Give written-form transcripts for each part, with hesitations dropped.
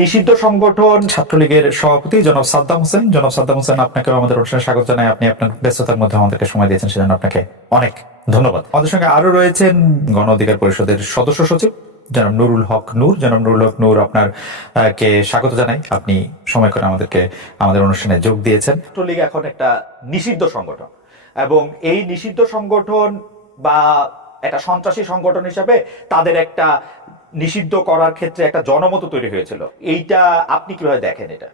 নিষিদ্ধ সংগঠন ছাত্রলীগের সভাপতি জনাব সাদ্দাম হোসেন আপনাকে আমাদের অনুষ্ঠানে স্বাগত জানাই। আপনি আপনার ব্যস্ততার মধ্যে আমাদেরকে সময় দিয়েছেন, সেজন্য আপনাকে অনেক ধন্যবাদ। আমাদের সঙ্গে আরো রয়েছেন গণ অধিকার পরিষদের সদস্য সচিব জনাব নুরুল হক নূর। জনাব নুরুল হক নূর, আপনার কে স্বাগত জানাই। আপনি সময় করে আমাদের অনুষ্ঠানে যোগ দিয়েছেন। ছাত্রলীগ এখন একটা নিষিদ্ধ সংগঠন এবং এই নিষিদ্ধ সংগঠন বা একটা সন্ত্রাসী সংগঠন হিসাবে তাদের একটা নিষিদ্ধ করার ক্ষেত্রে একটা জনমত তৈরি হয়েছিল। এইটা আপনি কিভাবে দেখেন? এটা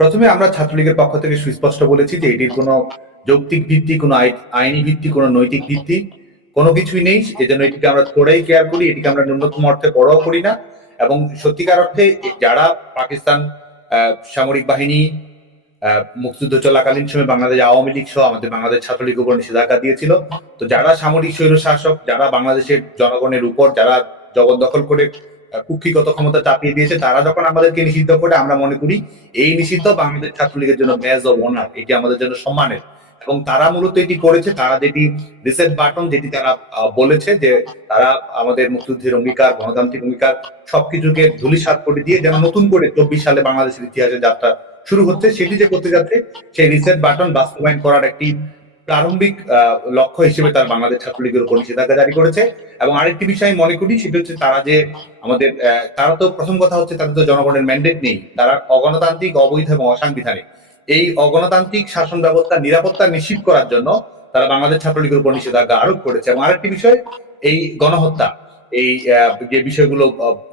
প্রথমে আমরা ছাত্রলীগের পক্ষ থেকে সুস্পষ্ট বলেছি যে এটির কোনো যৌক্তিক ভিত্তি, কোনো আইনি ভিত্তি, কোনো নৈতিক ভিত্তি কোনো কিছুই নেই। এজন্য এটিকে আমরা থোড়াই কেয়ার করি, এটিকে আমরা ন্যূনতম অর্থে পরোয়া করি না। এবং সত্যিকার অর্থে যারা পাকিস্তান সামরিক বাহিনী মুক্তিযুদ্ধ চলাকালীন সময় বাংলাদেশ আওয়ামী লীগ সহ আমাদের বাংলাদেশ ছাত্রলীগের উপর নিষেধাজ্ঞা দিয়েছিল, তো যারা সামরিক স্বৈরশাসক, যারা বাংলাদেশের জনগণের উপর যারা জবরদখল করে কুক্ষিগত ক্ষমতা চাপিয়ে দিয়েছে, তারা যখন আমাদেরকে নিষিদ্ধ করে, আমরা মনে করি এই নিষিদ্ধ বাংলাদেশ ছাত্রলীগের জন্য ব্যাজ অব অনার, এটি আমাদের জন্য সম্মানের। এবং তারা মূলত এটি করেছে, তারা যেটি রিসেট বাটন, যেটি তারা বলেছে যে তারা আমাদের মুক্তিযুদ্ধের অঙ্গীকার, গণতান্ত্রিক অঙ্গীকার সবকিছুকে ধূলিসাৎ করে দিয়ে যেন নতুন করে 24 সালে বাংলাদেশের ইতিহাসে যাত্রা শুরু হচ্ছে, সেটি যে করতে যাচ্ছে, সেই রিসেট বাটন বাস্তবায়ন করার একটি প্রারম্ভিক লক্ষ্য হিসেবে তারা বাংলাদেশ ছাত্রলীগের উপর নিষেধাজ্ঞা জারি করেছে। এবং আরেকটি বিষয় মনে করি, সেটা হচ্ছে তারা যে আমাদের তারা তো প্রথম কথা হচ্ছে তাদের তো জনগণের ম্যান্ডেট নেই, তারা অগণতান্ত্রিক, অবৈধ এবং অসাংবিধানিক। এই অগণতান্ত্রিক শাসন ব্যবস্থা নিরাপত্তা নিশ্চিত করার জন্য তারা বাংলাদেশ ছাত্রলীগের উপর নিষেধাজ্ঞা আরোপ করেছে। এবং আরেকটি বিষয়, এই গণহত্যা, এই যে বিষয়গুলো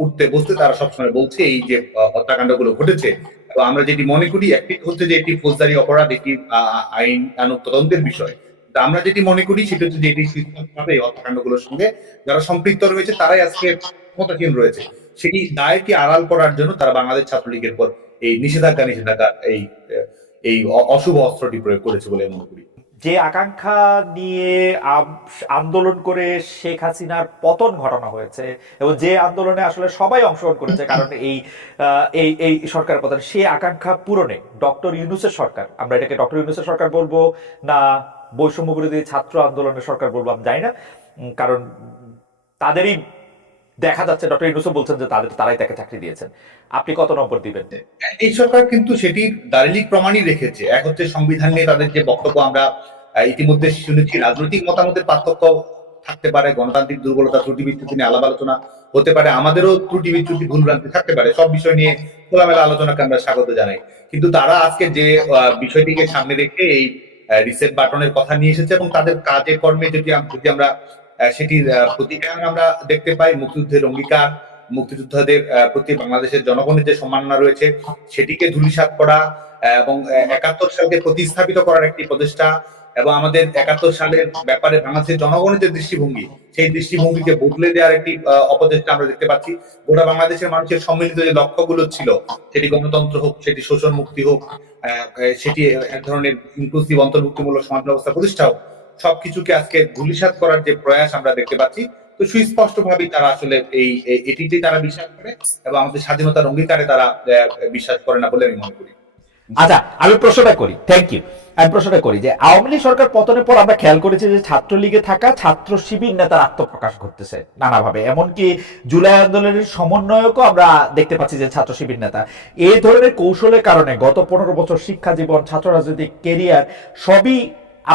উঠতে বসতে তারা সবসময় বলছে এই যে হত্যাকাণ্ডগুলো ঘটেছে। তো আমরা যেটি মনে করি, একটি হচ্ছে যে এটি ফৌজদারি অপরাধ, একটি আইন আনুক তদন্তের বিষয়। আমরা যেটি মনে করি সেটা হচ্ছে যে এটি সুস্থভাবে হত্যাকাণ্ডগুলোর সঙ্গে যারা সম্পৃক্ত রয়েছে তারাই আজকে ক্ষমতাসীন রয়েছে, সেটি দায়কে আড়াল করার জন্য তারা বাংলাদেশ ছাত্রলীগের পর এই নিষেধাজ্ঞা এই এই অশুভ অস্ত্রটি প্রয়োগ করেছে বলে মনে করি। যে আকাঙ্ক্ষা নিয়ে আন্দোলন করে শেখ হাসিনার পতন ঘটানো হয়েছে এবং যে আন্দোলনে আসলে সবাই অংশগ্রহণ করেছে, কারণ এই সরকার পতন, সেই আকাঙ্ক্ষা পূরণে ডক্টর ইউনূসের সরকার, আমরা এটাকে ডক্টর ইউনূসের সরকার বলবো না বৈষম্য বিরোধী ছাত্র আন্দোলনের সরকার বলবো আমি জানি না, কারণ তাদেরই দেখা যাচ্ছে, ডক্টর ইউনূসও বলছেন যে তারাই তাকে চাকরি দিয়েছেন। আপনি কত নম্বর দিবেন? এই সরকার কিন্তু সেটির দালিলিক প্রমাণই রেখেছে। এক হচ্ছে সংবিধান নিয়ে তাদের যে বক্তব্য, আমরা ইতিমধ্যে শুনেছি, রাজনৈতিক মতামতের পার্থক্য থাকতে পারে, গণতান্ত্রিক দুর্বলতা ত্রুটি বিচ্যুতি নিয়ে আলাপ আলোচনা হতে পারে, আমাদেরও ত্রুটি বিচ্যুতি ভুলভ্রান্তি থাকতে পারে, সব বিষয় নিয়ে খোলামেলা আলোচনাকে আমরা স্বাগত জানাই। কিন্তু তারা আজকে যে বিষয়টিকে সামনে রেখে এই রিসেট বাটনের কথা নিয়ে এসেছে এবং তাদের কাজে কর্মে যদি আমরা সেটির প্রতিকায়ন আমরা দেখতে পাই, মুক্তিযুদ্ধের অঙ্গীকার, মুক্তিযোদ্ধাদের প্রতি বাংলাদেশের জনগণের যে সম্মাননা রয়েছে সেটিকে ধূলিসাৎ করা এবং 71 সালকে প্রতিস্থাপিত করার একটি প্রচেষ্টা, এবং আমাদের 71 সালের ব্যাপারে বাংলাদেশের জনগণের যে দৃষ্টিভঙ্গি, সেই দৃষ্টিভঙ্গিকে বদলে দেওয়ার একটি অপচেষ্টা আমরা দেখতে পাচ্ছি। গোটা বাংলাদেশের মানুষের সম্মিলিত যে লক্ষ্যগুলো ছিল, সেটি গণতন্ত্র হোক, সেটি শোষণ মুক্তি হোক, সেটি এক ধরনের ইনক্লুসিভ অন্তর্ভুক্তিমূলক সমাজ ব্যবস্থা প্রতিষ্ঠা হোক, সবকিছুকে আজকে ধূলিসাৎ করার যে প্রয়াস আমরা দেখতে পাচ্ছি। তো সুস্পষ্ট ভাবেই তারা আসলে এটিতেই তারা বিশ্বাস করে এবং আমাদের স্বাধীনতার অঙ্গীকারে তারা বিশ্বাস করে না বলে আমি মনে করি। আচ্ছা, আমি প্রশ্নটা করি, থ্যাংক ইউ। আমি প্রশ্নটা করি যে আওয়ামী লীগ সরকার পতনের পর আমরা খেয়াল করেছি যে ছাত্রলীগে থাকা ছাত্র শিবির নেতার আত্মপ্রকাশ ঘটতেছে নানাভাবে, এমনকি জুলাই আন্দোলনের সমন্বয়কও আমরা দেখতে পাচ্ছি যে ছাত্র শিবির নেতা। এই ধরনের কৌশলের কারণে গত 15 বছর শিক্ষা জীবন, ছাত্র রাজনৈতিক কেরিয়ার সবই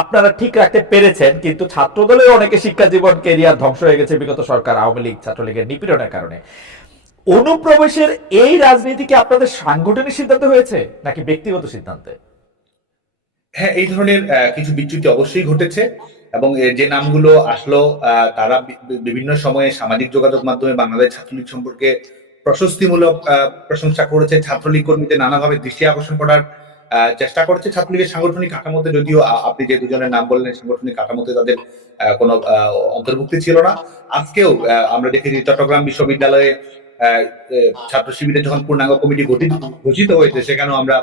আপনারা ঠিক রাখতে পেরেছেন, কিন্তু ছাত্রদলের অনেকে শিক্ষা জীবন, কেরিয়ার ধ্বংস হয়ে গেছে বিগত সরকার আওয়ামী লীগ ছাত্রলীগের নিপীড়নের কারণে। অনুপ্রবেশের এই রাজনীতি কি আপনাদের সাংগঠনিক সিদ্ধান্ত হয়েছে নাকি ব্যক্তিগত সিদ্ধান্তে? হ্যাঁ, এই ধরনের কিছু বিচ্যুতি অবশ্যই ঘটেছে এবং যে নামগুলো আসলো, তারা বিভিন্ন সময়ে সামাজিক যোগাযোগ মাধ্যমে বাংলাদেশ ছাত্রলীগ সম্পর্কে প্রশস্তিমূলক প্রশংসা করেছে, ছাত্রলীগ কর্মীদের নানাভাবে দৃষ্টি আকর্ষণ করার চেষ্টা করেছে। ছাত্রলীগের সাংগঠনিক কাঠামোতে, যদিও আপনি যে দুজনের নাম বললেন, সাংগঠনিক কাঠামোতে তাদের কোনো অন্তর্ভুক্তি ছিল না। আজকেও আমরা দেখেছি চট্টগ্রাম বিশ্ববিদ্যালয়ে ছাত্র শিবিরের যখন পূর্ণাঙ্গ কমিটি ঘোষিত হয়েছে, সেখানেও আমরা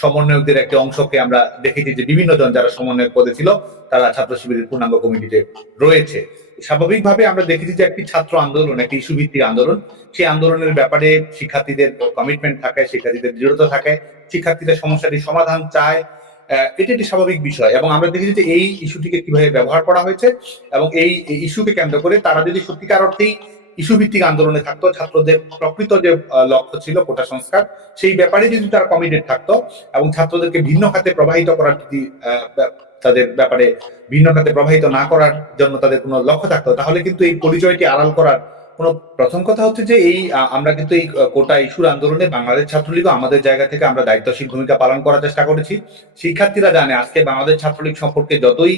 সমন্বয়কদের একটি অংশকে আমরা দেখেছি যে বিভিন্ন জন যারা সমন্বয়ক পদে ছিল তারা ছাত্র শিবিরের পূর্ণাঙ্গ কমিটিতে রয়েছে। স্বাভাবিকভাবে আমরা দেখেছি যে একটি ছাত্র আন্দোলন, একটি ইস্যু ভিত্তিক আন্দোলন, সেই আন্দোলনের ব্যাপারে শিক্ষার্থীদের কমিটমেন্ট থাকে, শিক্ষার্থীদের দৃঢ়তা থাকে, শিক্ষার্থীদের সমস্যাটি সমাধান চায়, এটি একটি স্বাভাবিক বিষয়। এবং আমরা দেখেছি যে এই ইস্যুটিকে কিভাবে ব্যবহার করা হয়েছে এবং এই ইস্যুকে কেন্দ্র করে তারা যদি সত্যিকার অর্থেই ইস্যু ভিত্তিক আন্দোলনে থাকতো, ছাত্রদের প্রকৃত যে লক্ষ্য ছিল কোটা সংস্কার, সেই ব্যাপারে যদি তারা কমিটেড থাকতো এবং ছাত্রদেরকে ভিন্ন খাতে প্রবাহিত করার যদি তাদের ব্যাপারে ভিন্ন খাতে প্রবাহিত না করার জন্য তাদের কোনো লক্ষ্য থাকতো, তাহলে কিন্তু এই পরিচয়টি আড়াল করার কোনো, প্রথম কথা হচ্ছে যে এই আমরা কিন্তু এই কোটা ইস্যুর আন্দোলনে বাংলাদেশ ছাত্রলীগ আমাদের জায়গা থেকে আমরা দায়িত্বশীল ভূমিকা পালন করার চেষ্টা করেছি। শিক্ষার্থীরা জানে আজকে বাংলাদেশ ছাত্রলীগ সম্পর্কে যতই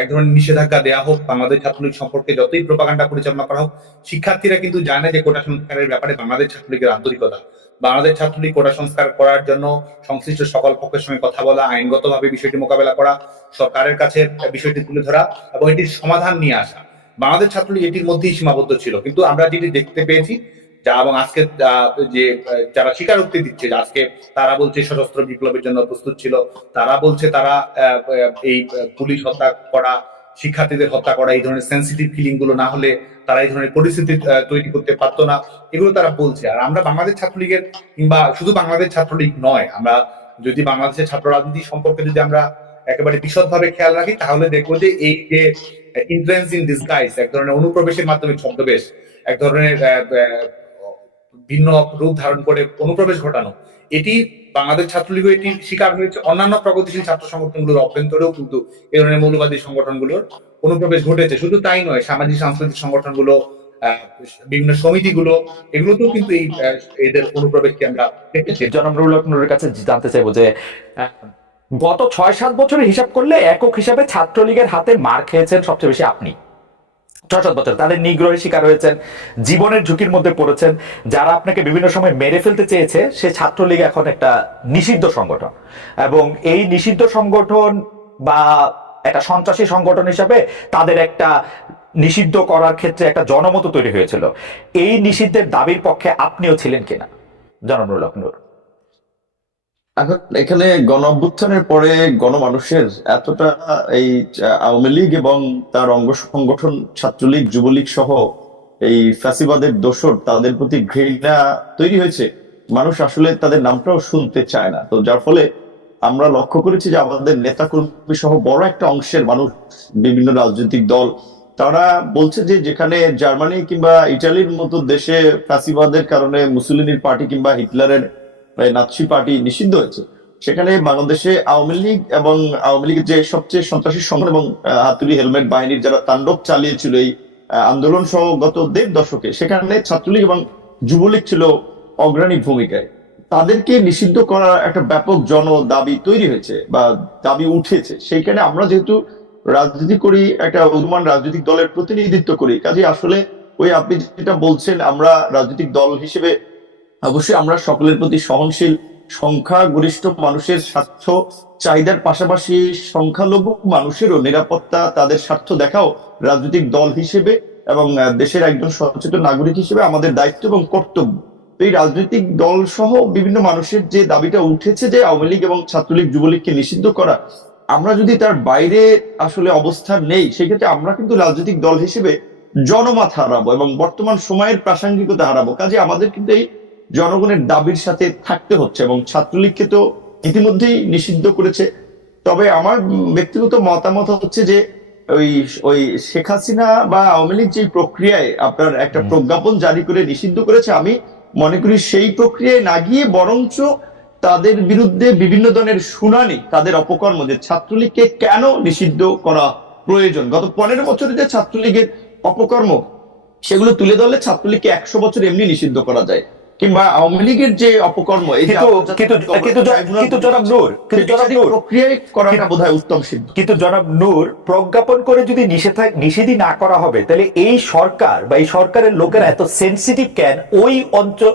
এক ধরনের নিষেধাজ্ঞা দেওয়া হোক, বাংলাদেশ ছাত্রলীগ সম্পর্কে যতই প্রোপাগান্ডা পরিচালনা করা হোক, শিক্ষার্থীরা কিন্তু জানে যে কোটা সংস্কারের ব্যাপারে বাংলাদেশ ছাত্রলীগের আন্তরিকতা। বাংলাদেশ ছাত্রলীগ কোটা সংস্কার করার জন্য সংশ্লিষ্ট সকল পক্ষের সঙ্গে কথা বলা, আইনগতভাবে বিষয়টি মোকাবেলা করা, সরকারের কাছে বিষয়টি তুলে ধরা এবং এটির সমাধান নিয়ে আসা। বাংলাদেশ ছাত্রলীগ এটির মধ্যেই সীমাবদ্ধ ছিল। কিন্তু আমরা যেটি দেখতে পেয়েছি যা, এবং আজকে যে যারা স্বীকারোক্তি দিচ্ছে যে আজকে তারা বলছে সশস্ত্র বিপ্লবের জন্য প্রস্তুত ছিল, তারা বলছে তারা এই পুলিশ হত্যা করা, শিক্ষার্থীদের হত্যা করা, এই ধরনের সেন্সিটিভ ফিলিং গুলো না হলে তারা এই ধরনের পরিস্থিতি তৈরি করতে পারতো না, এগুলো তারা বলছে। আর আমরা বাংলাদেশ ছাত্রলীগের, কিংবা শুধু বাংলাদেশ ছাত্রলীগ নয়, আমরা যদি বাংলাদেশের ছাত্র রাজনীতি সম্পর্কে যদি আমরা একেবারে বিশদভাবে খেয়াল রাখি, তাহলে দেখবো যে এই যে ইন্ট্রেন্স ইন ডিসগাইজ, এক ধরনের অনুপ্রবেশের মাধ্যমে ছদ্মবেশ, এক ধরনের ভিন্ন রূপ ধারণ করে অনুপ্রবেশ ঘটানো, এটি বাংলাদেশ ছাত্রলীগ এটির শিকার হয়েছে। অন্যান্য প্রগতিশীল ছাত্র সংগঠনগুলোর অভ্যন্তরেও কিন্তু এই ধরনের মৌলবাদী সংগঠনগুলোর অনুপ্রবেশ ঘটেছে। শুধু তাই নয়, সামাজিক সাংস্কৃতিক সংগঠনগুলো, বিভিন্ন সমিতিগুলো, এগুলোতেও কিন্তু এই এদের অনুপ্রবেশকে আমরা দেখেছি। জনাব নুরুল হক নুরের কাছে জানতে চাইবো যে গত 6-7 বছরের হিসাব করলে একক হিসাবে ছাত্রলীগের হাতে মার খেয়েছেন সবচেয়ে বেশি আপনি। 6-7 বছর তাদের নিগ্রহের শিকার হয়েছেন, জীবনের ঝুঁকির মধ্যে পড়েছেন। যারা আপনাকে বিভিন্ন সময় মেরে ফেলতে চেয়েছে, সে ছাত্রলীগ এখন একটা নিষিদ্ধ সংগঠন, এবং এই নিষিদ্ধ সংগঠন বা একটা সন্ত্রাসী সংগঠন হিসাবে তাদের একটা নিষিদ্ধ করার ক্ষেত্রে একটা জনমত তৈরি হয়েছিল। এই নিষিদ্ধের দাবির পক্ষে আপনিও ছিলেন কিনা, জনাব নুরুল হক নুর? এখন এখানে গণ অভ্যুত্থানের পরে গণমানুষের এতটা এই আওয়ামী লীগ এবং তার অঙ্গ সংগঠন ছাত্রলীগ, যুবলীগ সহ এই ফ্যাসিবাদের দোসর, তাদের প্রতি ঘৃণা তৈরি হয়েছে। মানুষ আসলে তাদের নামটাও শুনতে চায় না। তো যার ফলে আমরা লক্ষ্য করেছি যে আমাদের নেতাকর্মী সহ বড় একটা অংশের মানুষ, বিভিন্ন রাজনৈতিক দল, তারা বলছে যে যেখানে জার্মানি কিংবা ইটালির মতো দেশে ফ্যাসিবাদের কারণে মুসোলিনির পার্টি কিংবা হিটলারের নাৎসি পার্টি নিষিদ্ধ হয়েছে, সেখানে বাংলাদেশে আওয়ামী লীগ এবং আওয়ামী লীগের যে সবচেয়ে সন্ত্রাসী সংগঠন এবং হাতুড়ি হেলমেট বাহিনীর যারা তাণ্ডব চালিয়েছিল এই আন্দোলন সহ গত 1.5 দশকে, সেখানে ছাত্রলীগ এবং যুবলীগ ছিল অগ্রণী ভূমিকায়। তাদেরকে নিষিদ্ধ করার একটা ব্যাপক জন দাবি তৈরি হয়েছে বা দাবি উঠেছে। সেইখানে আমরা যেহেতু রাজনীতি করি, একটা উদীয়মান রাজনৈতিক দলের প্রতিনিধিত্ব করি, কাজে আসলে ওই আপনি যেটা বলছেন, আমরা রাজনৈতিক দল হিসেবে অবশ্যই আমরা সকলের প্রতি সহনশীল, সংখ্যাগরিষ্ঠ মানুষের স্বার্থ চাহিদার পাশাপাশি সংখ্যালঘু মানুষেরও নিরাপত্তা, তাদের স্বার্থ দেখাও রাজনৈতিক দল হিসেবে এবং দেশের একজন সচেতন নাগরিক হিসেবে আমাদের দায়িত্ব এবং কর্তব্য। এই রাজনৈতিক দল সহ বিভিন্ন মানুষের যে দাবিটা উঠেছে যে আওয়ামী লীগ এবং ছাত্রলীগ, যুবলীগকে নিষিদ্ধ করা, আমরা যদি তার বাইরে আসলে অবস্থান নেই, সেক্ষেত্রে আমরা কিন্তু রাজনৈতিক দল হিসেবে জনমত হারাবো এবং বর্তমান সময়ের প্রাসঙ্গিকতা হারাবো। কাজে আমাদের কিন্তু এই জনগণের দাবির সাথে থাকতে হচ্ছে, এবং ছাত্রলীগকে তো ইতিমধ্যেই নিষিদ্ধ করেছে। তবে আমার ব্যক্তিগত মতামত হচ্ছে যে ওই ওই শেখ হাসিনা বা আওয়ামী লীগ যে প্রক্রিয়ায় আপনার একটা প্রজ্ঞাপন জারি করে নিষিদ্ধ করেছে, আমি মনে করি সেই প্রক্রিয়ায় না গিয়ে বরঞ্চ তাদের বিরুদ্ধে বিভিন্ন ধরনের শুনানি, তাদের অপকর্ম, যে ছাত্রলীগকে কেন নিষিদ্ধ করা প্রয়োজন, গত 15 বছরে যে ছাত্রলীগের অপকর্ম, সেগুলো তুলে ধরলে ছাত্রলীগকে 100 বছর এমনি নিষিদ্ধ করা যায়। কিংবা আওয়ামী লীগের যে অপকর্ম, কিন্তু জনাব নূর, প্রজ্ঞাপন করে যদি নিষেধই না করা হবে, তাহলে এই সরকার বা এই সরকারের লোকেরা এত সেন্সিটিভ কেন ওই অঞ্চল,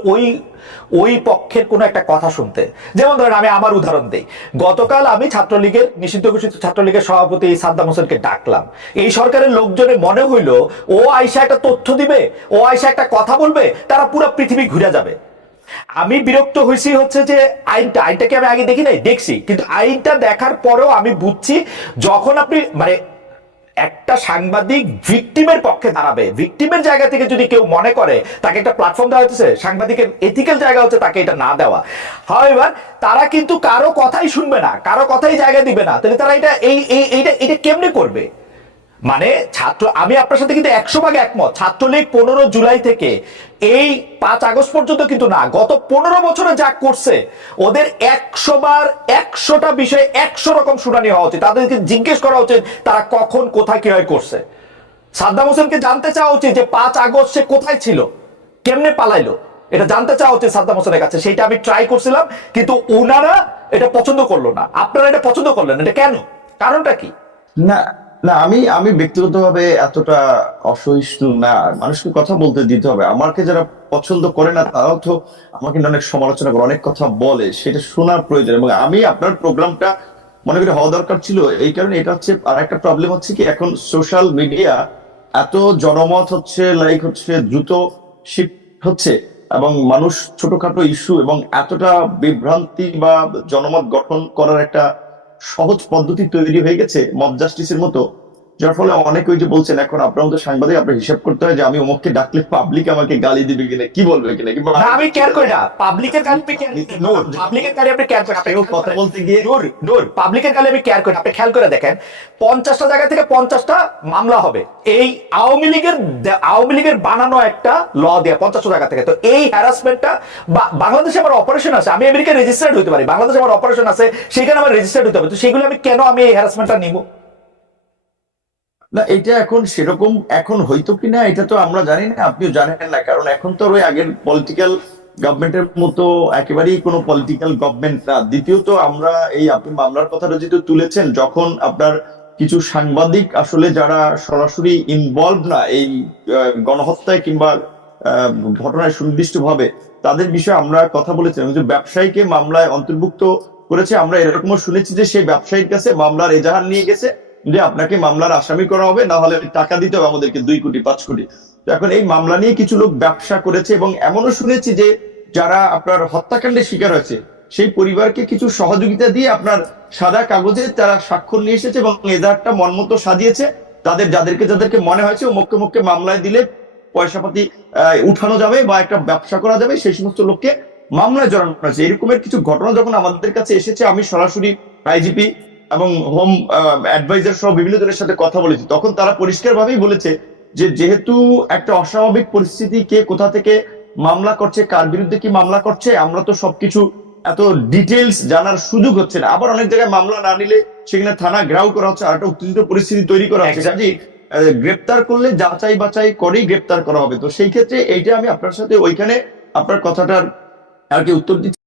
ওই পক্ষের কোন একটা কথা শুনতে? যেমন ধরেন, আমি আমার উদাহরণ দেই। গতকাল আমি ছাত্রলীগের, নিষিদ্ধ ঘোষিত ছাত্রলীগের সভাপতি সাদ্দাম হোসেনকে ডাকলাম। এই সরকারের লোকজনের মনে হইলো ও আয়সা একটা তথ্য দিবে, ও আয়সা একটা কথা বলবে, তারা পুরো পৃথিবী ঘুরে যাবে। আমি বিরক্ত হয়েছি হচ্ছে যে আইনটাকে আমি আগে দেখি নাই, দেখছি, কিন্তু আইনটা দেখার পরেও আমি বুঝছি, যখন আপনি মানে একটা সাংবাদিক ভিকটিমের পক্ষে দাঁড়াবে, ভিকটিমের জায়গা থেকে যদি কেউ মনে করে তাকে একটা প্ল্যাটফর্ম দেওয়া হচ্ছে, সাংবাদিকের এথিক্যাল জায়গা হচ্ছে তাকে এটা না দেওয়া। হাওয়েভার তারা কিন্তু কারো কথাই শুনবে না, কারো কথাই জায়গা দিবে না, তাহলে তারা এটা কেমনে করবে? মানে আমি আপনার সাথে কিন্তু 100 ভাগ একমত। ছাত্রলীগ 15 জুলাই থেকে এই 5 আগস্ট পর্যন্ত কিন্তু না, গত 15 বছরে যা করছে ওদের 100 বার 100টা বিষয়ে 100 রকম শুনানি হওয়া উচিত, তাদেরকে জিজ্ঞেস করা উচিত তারা কখন কোথায় কিভাবে করছে। সাদ্দাম হোসেনকে জানতে চাওয়া উচিত যে 5 আগস্ট সে কোথায় ছিল, কেমনে পালাইলো, এটা জানতে চাওয়া উচিত সাদ্দাম হোসেনের কাছে। সেটা আমি ট্রাই করছিলাম, কিন্তু ওনারা এটা পছন্দ করলো না। আপনারা এটা পছন্দ করলেন, এটা কেন, কারণটা কি? না না, আমি ব্যক্তিগতভাবে এতটা অসহিষ্ণু না। মানুষকে কথা বলতে দিতে হবে। আমাকে যারা পছন্দ করে না তারাও তো আমাকে নিয়ে অনেক সমালোচনা করে, অনেক কথা বলে, সেটা শোনার প্রয়োজন। এবং আমি আপনার প্রোগ্রামটা মনে করি হওয়া দরকার ছিল এই কারণে। এটা হচ্ছে আর একটা প্রবলেম হচ্ছে কি, এখন সোশ্যাল মিডিয়া এত জনমত হচ্ছে, লাইক হচ্ছে, দ্রুত শিফট হচ্ছে, এবং মানুষ ছোটখাটো ইস্যু এবং এতটা বিভ্রান্তি বা জনমত গঠন করার একটা সহজ পদ্ধতি তৈরি হয়ে গেছে মব জাস্টিসের মতো, যার ফলে অনেকে ওই যে বলছেন এখন আপনার মতো সাংবাদিক আপনার হিসাব করতে হয় যে আমি অমুককে ডাকলে পাবলিক আমাকে গালি দিবে কিনা, কি বলবে কিনা, কিংবা না, আমি কেয়ার করি না পাবলিকের গালি। পাবলিকের গালি আপনি কেয়ার করেন, কথা বলতে গিয়ে পাবলিকের গালি আমি কেয়ার করি না। আপনি খেয়াল করে দেখেন 50টা জায়গা থেকে 50টা মামলা হবে এই আওয়ামী লীগের বানানো একটা ল দেয়া 50টা জায়গা থেকে। তো এই হ্যারাসমেন্টটা বাংলাদেশে আমার অপারেশন আছে, আমি আমেরিকায় রেজিস্টার্ড হতে পারি, বাংলাদেশে আমার অপারেশন আছে, সেখানে আমার রেজিস্টার্ড হতে হবে। তো সেগুলো আমি এই হ্যারাসমেন্টটা নিব না, এটা এখন সেরকম এখন হইতো কিনা এটা তো আমরা জানি না, আপনিও জানেন না, কারণ এখন তো ওই আগের পলিটিক্যাল গভর্নমেন্টের মতো একেবারেই কোনো পলিটিক্যাল গভর্নমেন্ট না। দ্বিতীয়ত আমরা এই আপনি মামলার কথাটা যেহেতু তুলেছেন, যখন আপনার কিছু সাংবাদিক আসলে যারা সরাসরি ইনভলভ না এই গণহত্যায় কিংবা ঘটনায় সুনির্দিষ্টভাবে, তাদের বিষয়ে আমরা কথা বলেছিলাম যে ব্যবসায়ীকে মামলায় অন্তর্ভুক্ত করেছে। আমরা এরকমও শুনেছি যে সেই ব্যবসায়ীর কাছে মামলার এজাহার নিয়ে গেছে যে আপনাকে মামলার আসামি করা হবে, না হলে টাকা দিতে হবে আমাদেরকে 2 কোটি 5 কোটি। তো এখন এই মামলা নিয়ে কিছু লোক ব্যবসা করেছে, এবং এমনও শুনেছি যে যারা আপনার হত্যাকাণ্ডের শিকার হয়েছে সেই পরিবারকে কিছু সহযোগিতা দিয়ে আপনার সাদা কাগজে তারা স্বাক্ষর নিয়ে এসেছে এবং এজাহারটা মনমতো সাজিয়েছে। যাদেরকে মনে হয়েছে ও মুখে মামলায় দিলে পয়সা পাতি উঠানো যাবে বা একটা ব্যবসা করা যাবে, সেই সমস্ত লোককে মামলায় জড়ানো হয়েছে। এরকমের কিছু ঘটনা যখন আমাদের কাছে এসেছে, আমি সরাসরি আইজিপি এবং হোম অ্যাডভাইজার সহ বিভিন্ন জনের সাথে কথা বলেছি, তখন তারা পরিষ্কারভাবেই বলেছে যে যেহেতু একটা অস্বাভাবিক পরিস্থিতি, কে কোথা থেকে মামলা করছে, কার বিরুদ্ধে কি মামলা করছে, আমরা তো সবকিছু এত ডিটেলস জানার সুযোগ হচ্ছে না। আবার অনেক জায়গায় মামলা না নিলে সেখানে থানা ঘেরাও করা হচ্ছে, আর একটা উত্তেজিত পরিস্থিতি তৈরি করা হচ্ছে। কাজেই গ্রেপ্তার করলে যাচাই বাছাই করেই গ্রেপ্তার করা হবে। তো সেই ক্ষেত্রে এইটা আমি আপনার সাথে ওইখানে আপনার কথাটার আর কি উত্তর দিচ্ছি।